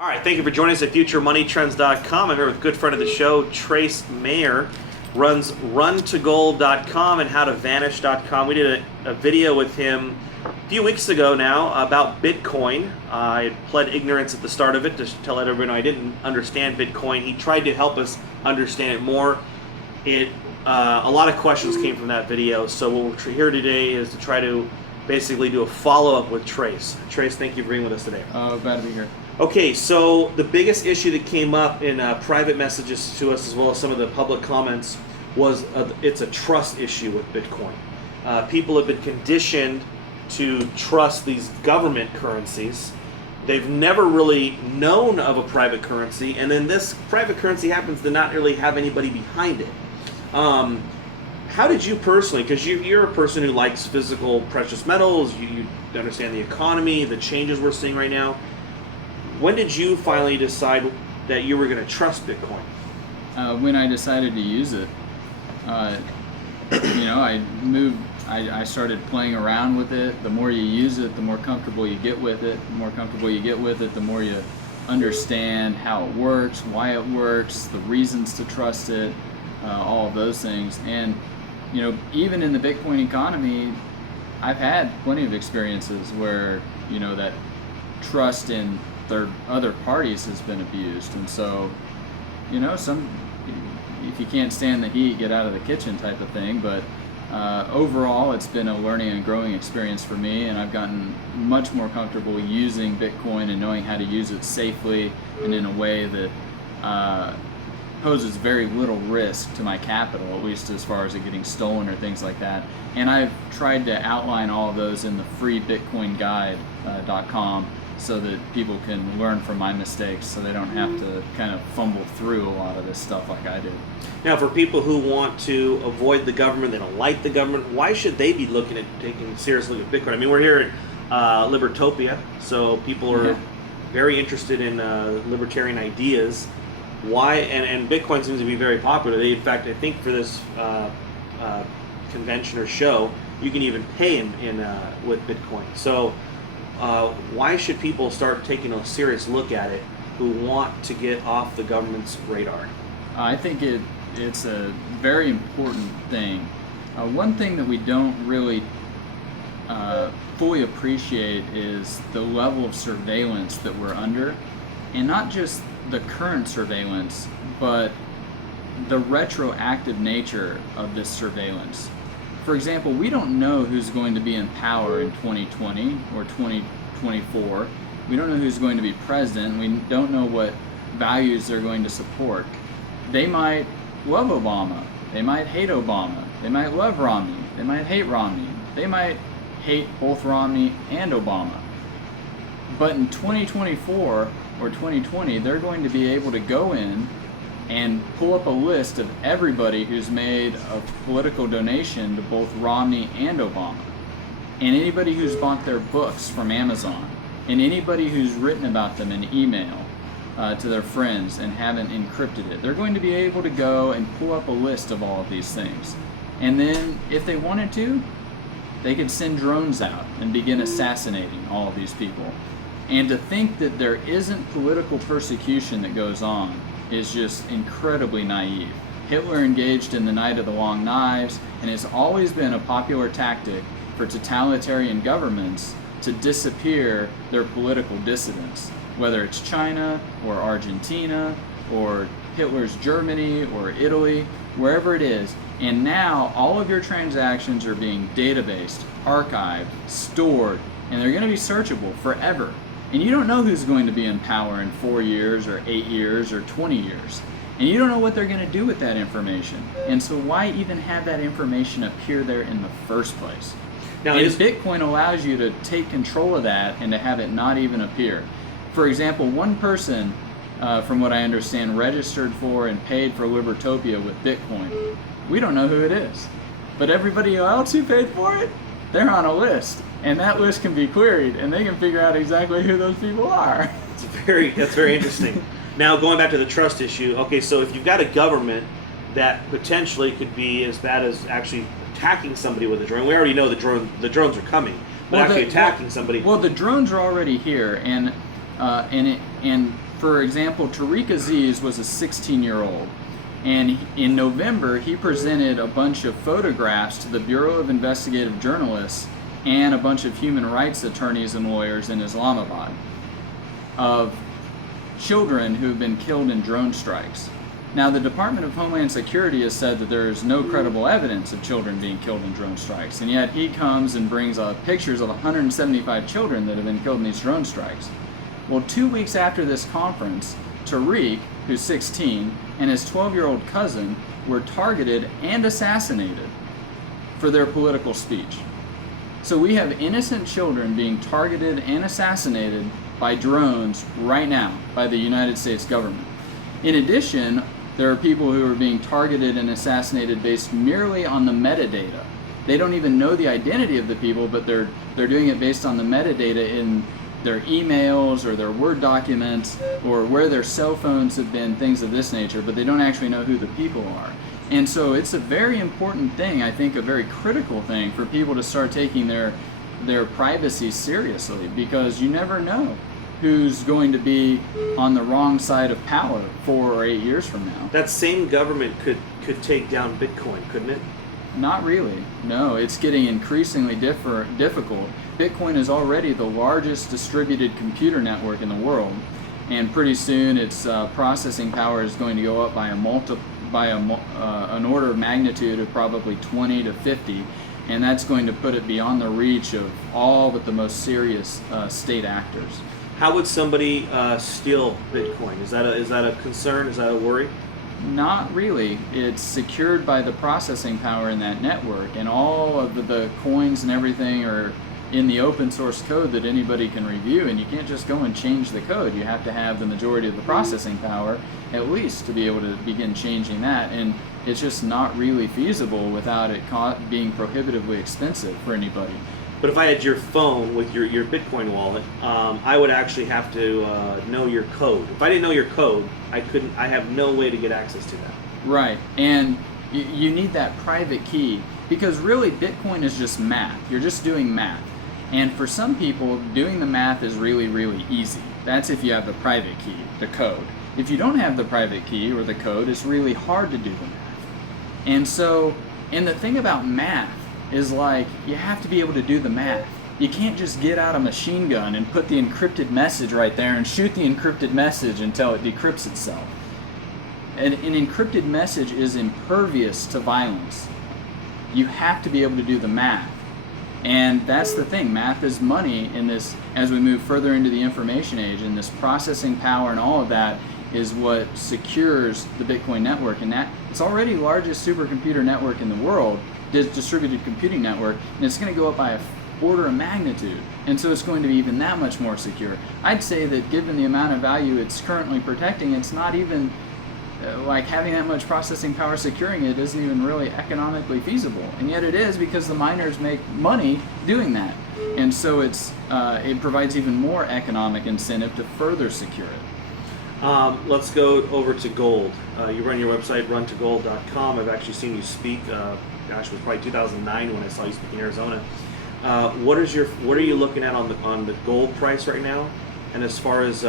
All right, thank you for joining us at FutureMoneyTrends.com. I'm here with a good friend of the show, Trace Mayer, runs RunToGold.com and HowToVanish.com. We did a video with him a few weeks ago now about Bitcoin. I pled ignorance at the start of it to tell everyone I didn't understand Bitcoin. He tried to help us understand it more. A lot of questions came from that video, so what we're here today is to try to basically do a follow-up with Trace. Trace, thank you for being with us today. Glad to be here. Okay, so the biggest issue that came up in private messages to us, as well as some of the public comments, was it's a trust issue with Bitcoin. People have been conditioned to trust these government currencies. They've never really known of a private currency, and then this private currency happens to not really have anybody behind it. How did you personally, because you're a person who likes physical precious metals, you understand the economy, the changes we're seeing right now. When did you finally decide that you were going to trust Bitcoin? When I decided to use it, I started playing around with it. The more you use it, the more comfortable you get with it. The more comfortable you get with it, the more you understand how it works, why it works, the reasons to trust it, all of those things. And, even in the Bitcoin economy, I've had plenty of experiences where, that trust in other parties has been abused. And so, if you can't stand the heat, get out of the kitchen type of thing. But overall, it's been a learning and growing experience for me, and I've gotten much more comfortable using Bitcoin and knowing how to use it safely and in a way that poses very little risk to my capital, at least as far as it getting stolen or things like that. And I've tried to outline all of those in the free bitcoinguide.com so that people can learn from my mistakes, so they don't have to kind of fumble through a lot of this stuff like I did. Now, for people who want to avoid the government, they don't like the government, why should they be looking at taking a serious look at Bitcoin? I mean, we're here at Libertopia, so people are very interested in libertarian ideas. Why? And Bitcoin seems to be very popular. In fact, I think for this convention or show, you can even pay with Bitcoin. So why should people start taking a serious look at it who want to get off the government's radar? I think it's a very important thing. One thing that we don't really fully appreciate is the level of surveillance that we're under, and not just the current surveillance, but the retroactive nature of this surveillance. For example, we don't know who's going to be in power in 2020 or 2024. We don't know who's going to be president. We don't know what values they're going to support. They might love Obama. They might hate Obama. They might love Romney. They might hate Romney. They might hate both Romney and Obama. But in 2024 or 2020, they're going to be able to go in and pull up a list of everybody who's made a political donation to both Romney and Obama, and anybody who's bought their books from Amazon, and anybody who's written about them in email to their friends and haven't encrypted it. They're going to be able to go and pull up a list of all of these things. And then, if they wanted to, they could send drones out and begin assassinating all of these people. And to think that there isn't political persecution that goes on is just incredibly naive. Hitler engaged in the Night of the Long Knives, and it's always been a popular tactic for totalitarian governments to disappear their political dissidents, whether it's China or Argentina or Hitler's Germany or Italy, wherever it is. And now all of your transactions are being databased, archived, stored, and they're going to be searchable forever. And you don't know who's going to be in power in 4 years or 8 years or 20 years. And you don't know what they're going to do with that information. And so why even have that information appear there in the first place? Now, and Bitcoin allows you to take control of that and to have it not even appear. For example, one person, from what I understand, registered for and paid for Libertopia with Bitcoin. We don't know who it is. But everybody else who paid for it, they're on a list. And that list can be queried, and they can figure out exactly who those people are. That's very interesting. Now, going back to the trust issue, okay, so if you've got a government that potentially could be as bad as actually attacking somebody with a drone, we already know the drones are coming, but actually attacking somebody. Well, the drones are already here, and for example, Tariq Aziz was a 16-year-old, and in November he presented a bunch of photographs to the Bureau of Investigative Journalists and a bunch of human rights attorneys and lawyers in Islamabad of children who have been killed in drone strikes. Now, the Department of Homeland Security has said that there is no credible evidence of children being killed in drone strikes, and yet he comes and brings pictures of 175 children that have been killed in these drone strikes. Well, 2 weeks after this conference, Tariq, who's 16, and his 12-year-old cousin were targeted and assassinated for their political speech. So we have innocent children being targeted and assassinated by drones right now by the United States government. In addition, there are people who are being targeted and assassinated based merely on the metadata. They don't even know the identity of the people, but they're doing it based on the metadata in their emails or their Word documents or where their cell phones have been, things of this nature, but they don't actually know who the people are. And so it's a very important thing, I think a very critical thing for people to start taking their privacy seriously, because you never know who's going to be on the wrong side of power 4 or 8 years from now. That same government could take down Bitcoin, couldn't it? Not really. No, it's getting increasingly difficult. Bitcoin is already the largest distributed computer network in the world, and pretty soon its processing power is going to go up by an order of magnitude of probably 20 to 50, and that's going to put it beyond the reach of all but the most serious state actors. How would somebody steal Bitcoin? Is that a concern? Is that a worry? Not really. It's secured by the processing power in that network, and all of the coins and everything are in the open source code that anybody can review, and you can't just go and change the code. You have to have the majority of the processing power at least to be able to begin changing that, and it's just not really feasible without it being prohibitively expensive for anybody. But if I had your phone with your Bitcoin wallet, I would actually have to know your code. If I didn't know your code, I have no way to get access to that. Right, and you need that private key, because really Bitcoin is just math. You're just doing math. And for some people, doing the math is really, really easy. That's if you have the private key, the code. If you don't have the private key or the code, it's really hard to do the math. And the thing about math is, like, you have to be able to do the math. You can't just get out a machine gun and put the encrypted message right there and shoot the encrypted message until it decrypts itself. An encrypted message is impervious to violence. You have to be able to do the math. And that's the thing. Math is money in this, as we move further into the information age, and this processing power and all of that is what secures the Bitcoin network. And that it's already the largest supercomputer network in the world, distributed computing network, and it's going to go up by an order of magnitude. And so it's going to be even that much more secure. I'd say that given the amount of value it's currently protecting, it's not even like having that much processing power securing it isn't even really economically feasible, and yet it is, because the miners make money doing that, and so it provides even more economic incentive to further secure it. Let's go over to gold. You run your website, runtogold.com. I've actually seen you speak. It was probably 2009 when I saw you speak in Arizona. What are you looking at on the gold price right now? And as far as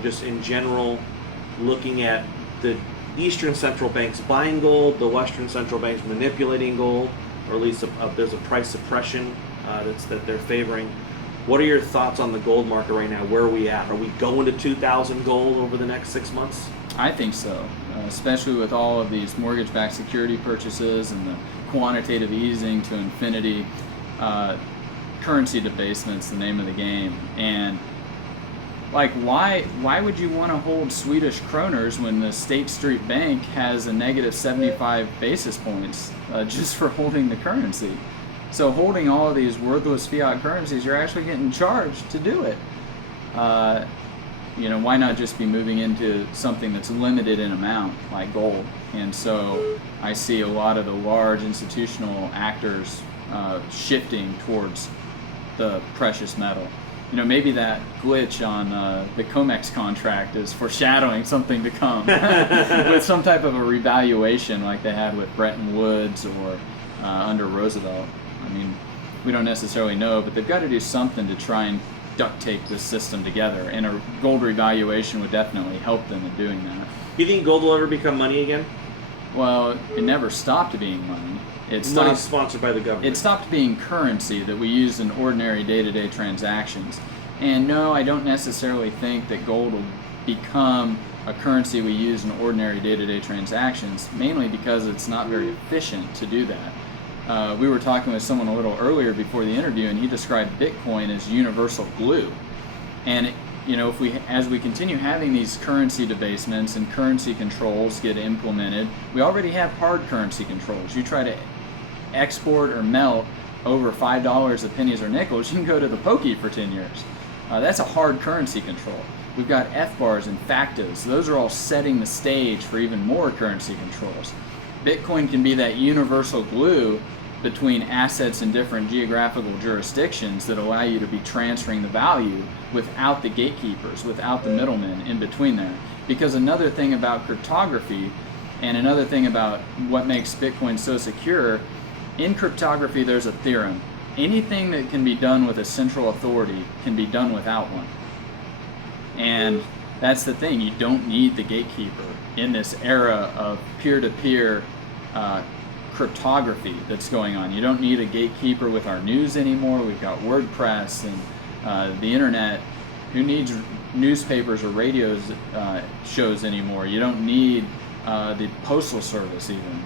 just in general, looking at the Eastern central banks buying gold, the Western central banks manipulating gold, or at least there's a price suppression that they're favoring. What are your thoughts on the gold market right now? Where are we at? Are we going to 2,000 gold over the next 6 months? I think so, especially with all of these mortgage-backed security purchases and the quantitative easing to infinity. Currency debasement's the name of the game, and like, why would you want to hold Swedish kroners when the State Street Bank has a negative 75 basis points just for holding the currency? So holding all of these worthless fiat currencies, you're actually getting charged to do it. Why not just be moving into something that's limited in amount, like gold? And so I see a lot of the large institutional actors shifting towards the precious metal. Maybe that glitch on the COMEX contract is foreshadowing something to come with some type of a revaluation like they had with Bretton Woods or under Roosevelt. I mean, we don't necessarily know, but they've got to do something to try and duct tape this system together, and a gold revaluation would definitely help them in doing that. You think gold will ever become money again? Well, it never stopped being money. Money's sponsored by the government. It stopped being currency that we use in ordinary day-to-day transactions. And no, I don't necessarily think that gold will become a currency we use in ordinary day-to-day transactions, mainly because it's not very efficient to do that. We were talking with someone a little earlier before the interview, and he described Bitcoin as universal glue. And as we continue having these currency debasements and currency controls get implemented, we already have hard currency controls. You try to export or melt over $5 of pennies or nickels, you can go to the pokey for 10 years. That's a hard currency control. We've got F-bars and factos. Those are all setting the stage for even more currency controls. Bitcoin can be that universal glue between assets in different geographical jurisdictions that allow you to be transferring the value without the gatekeepers, without the middlemen in between there. Because another thing about cryptography, and another thing about what makes Bitcoin so secure, in cryptography there's a theorem. Anything that can be done with a central authority can be done without one. And that's the thing, you don't need the gatekeeper in this era of peer-to-peer cryptography that's going on. You don't need a gatekeeper with our news anymore. We've got WordPress and the internet. Who needs newspapers or radio shows anymore? You don't need the postal service even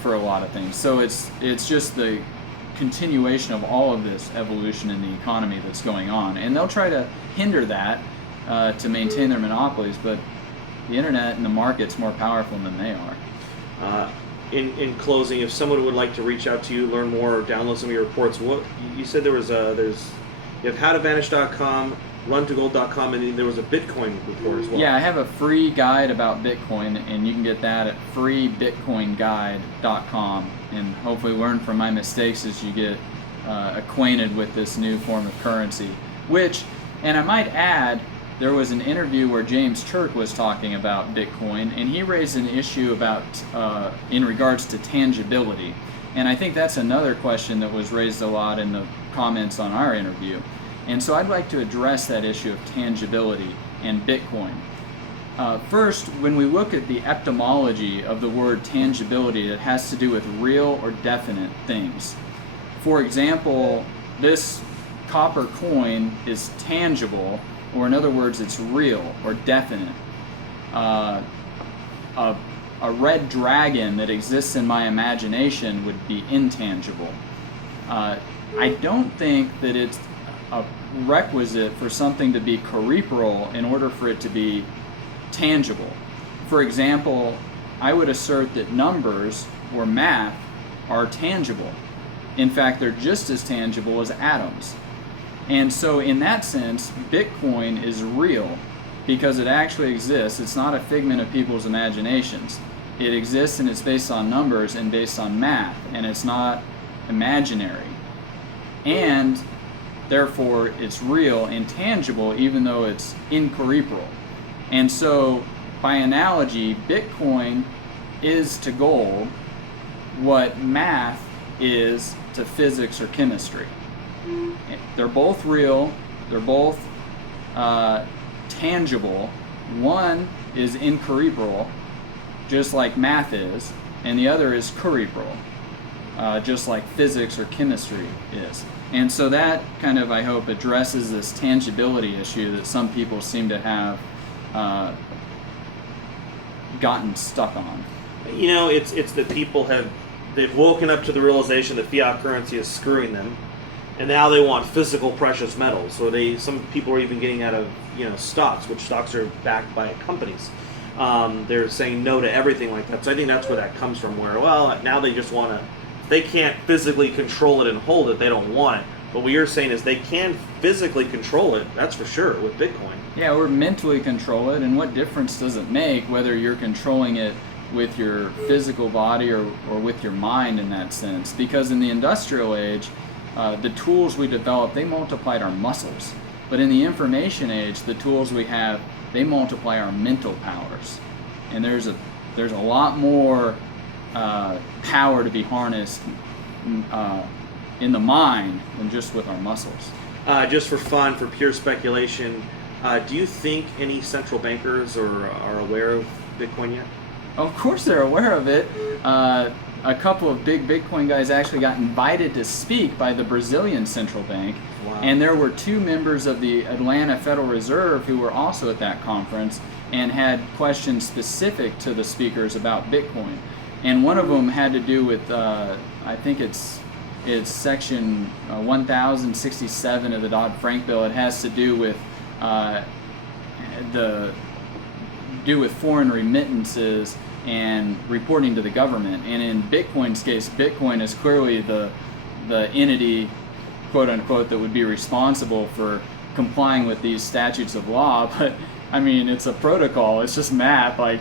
for a lot of things. So it's just the continuation of all of this evolution in the economy that's going on, and they'll try to hinder that to maintain their monopolies, but the internet and the market's more powerful than they are. In closing, if someone would like to reach out to you, learn more, or download some of your reports, what you said you have howtovanish.com, runtogold.com, and there was a Bitcoin report as well. Yeah, I have a free guide about Bitcoin, and you can get that at freebitcoinguide.com, and hopefully learn from my mistakes as you get acquainted with this new form of currency. And I might add, there was an interview where James Turk was talking about Bitcoin, and he raised an issue about in regards to tangibility. And I think that's another question that was raised a lot in the comments on our interview. And so I'd like to address that issue of tangibility and Bitcoin. First, when we look at the etymology of the word tangibility, it has to do with real or definite things. For example, this copper coin is tangible, or in other words, it's real or definite. A red dragon that exists in my imagination would be intangible. I don't think that it's a requisite for something to be corporeal in order for it to be tangible. For example, I would assert that numbers or math are tangible. In fact, they're just as tangible as atoms. And so in that sense, Bitcoin is real because it actually exists. It's not a figment of people's imaginations. It exists and it's based on numbers and based on math, and it's not imaginary. And therefore, it's real and tangible even though it's incorporeal. And so, by analogy, Bitcoin is to gold what math is to physics or chemistry. They're both real, they're both tangible. One is incorporeal, just like math is, and the other is corporeal, just like physics or chemistry is. And so that kind of, I hope, addresses this tangibility issue that some people seem to have gotten stuck on. You know, it's that they've woken up to the realization that fiat currency is screwing them, and now they want physical precious metals. So some people are even getting out of stocks, which stocks are backed by companies. They're saying no to everything like that. So I think that's where that comes from. Where now they just want to. They can't physically control it and hold it. They don't want it. But what you're saying is they can physically control it. That's for sure with Bitcoin. Yeah, or mentally control it. And what difference does it make whether you're controlling it with your physical body or with your mind in that sense? Because in the industrial age, the tools we developed, they multiplied our muscles. But in the information age, the tools we have, they multiply our mental powers. And there's a lot more power to be harnessed in the mind than just with our muscles. just for fun, for pure speculation, do you think any central bankers are aware of Bitcoin yet? Of course they're aware of it. A couple of big Bitcoin guys actually got invited to speak by the Brazilian central bank. Wow. And there were 2 members of the Atlanta Federal Reserve who were also at that conference and had questions specific to the speakers about Bitcoin. And one of them had to do with, I think it's section 1067 of the Dodd-Frank bill. It has to do with foreign remittances and reporting to the government. And in Bitcoin's case, Bitcoin is clearly the entity, quote unquote, that would be responsible for complying with these statutes of law. But I mean, it's a protocol. It's just math. Like,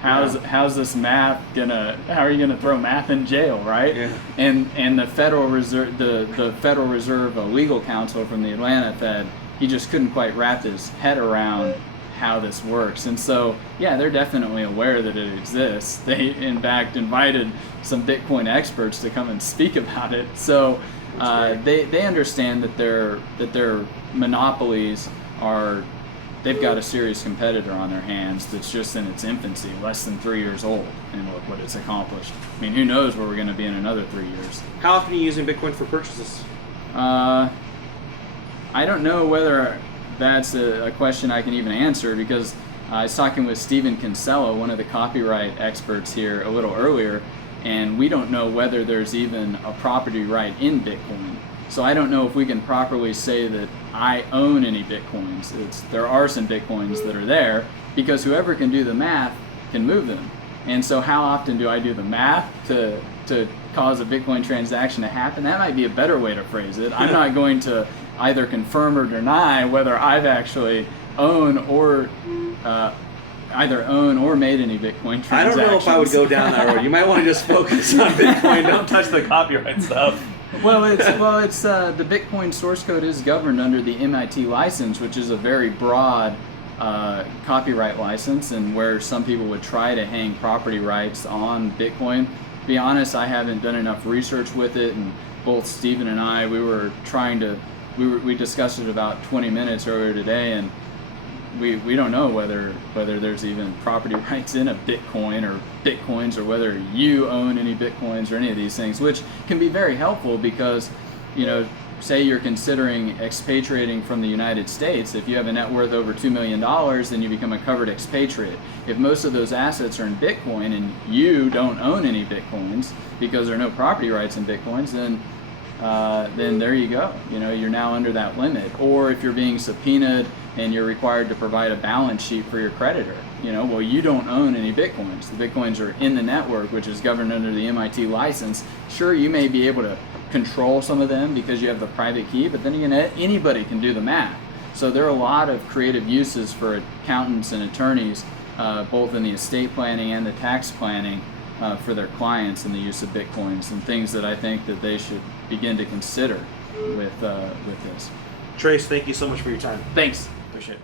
how's this math gonna? How are you gonna throw math in jail, right? Yeah. And the Federal Reserve, the Federal Reserve legal counsel from the Atlanta Fed, he just couldn't quite wrap his head around how this works. And so, yeah, they're definitely aware that it exists. They, in fact, invited some Bitcoin experts to come and speak about it. So they understand that their monopolies they've got a serious competitor on their hands that's just in its infancy, less than 3 years old, and look what it's accomplished. I mean, who knows where we're going to be in another 3 years. How often are you using Bitcoin for purchases? I don't know whether that's a question I can even answer, because I was talking with Stephen Kinsella, one of the copyright experts here, a little earlier, and we don't know whether there's even a property right in Bitcoin. So I don't know if we can properly say that I own any Bitcoins. There are some Bitcoins that are there, because whoever can do the math can move them. And so how often do I do the math to cause a Bitcoin transaction to happen? That might be a better way to phrase it. I'm not going to either confirm or deny whether I've actually either own or made any Bitcoin transactions. I don't know if I would go down that road. You might want to just focus on Bitcoin. Don't touch the copyright stuff. Well, it's the Bitcoin source code is governed under the MIT license, which is a very broad copyright license, and where some people would try to hang property rights on Bitcoin. To be honest, I haven't done enough research with it, and both Stephen and I, we discussed it about 20 minutes earlier today, and we don't know whether there's even property rights in a Bitcoin or Bitcoins, or whether you own any Bitcoins or any of these things, which can be very helpful because, say you're considering expatriating from the United States. If you have a net worth over $2 million, then you become a covered expatriate. If most of those assets are in Bitcoin and you don't own any Bitcoins because there are no property rights in Bitcoins, then there you go. You're now under that limit. Or if you're being subpoenaed and you're required to provide a balance sheet for your creditor, well, you don't own any Bitcoins. The Bitcoins are in the network, which is governed under the MIT license. Sure, you may be able to control some of them because you have the private key, but then again, anybody can do the math. So there are a lot of creative uses for accountants and attorneys, both in the estate planning and the tax planning, for their clients in the use of Bitcoins, and things that I think that they should begin to consider with this. Trace, thank you so much for your time. Thanks. Appreciate it.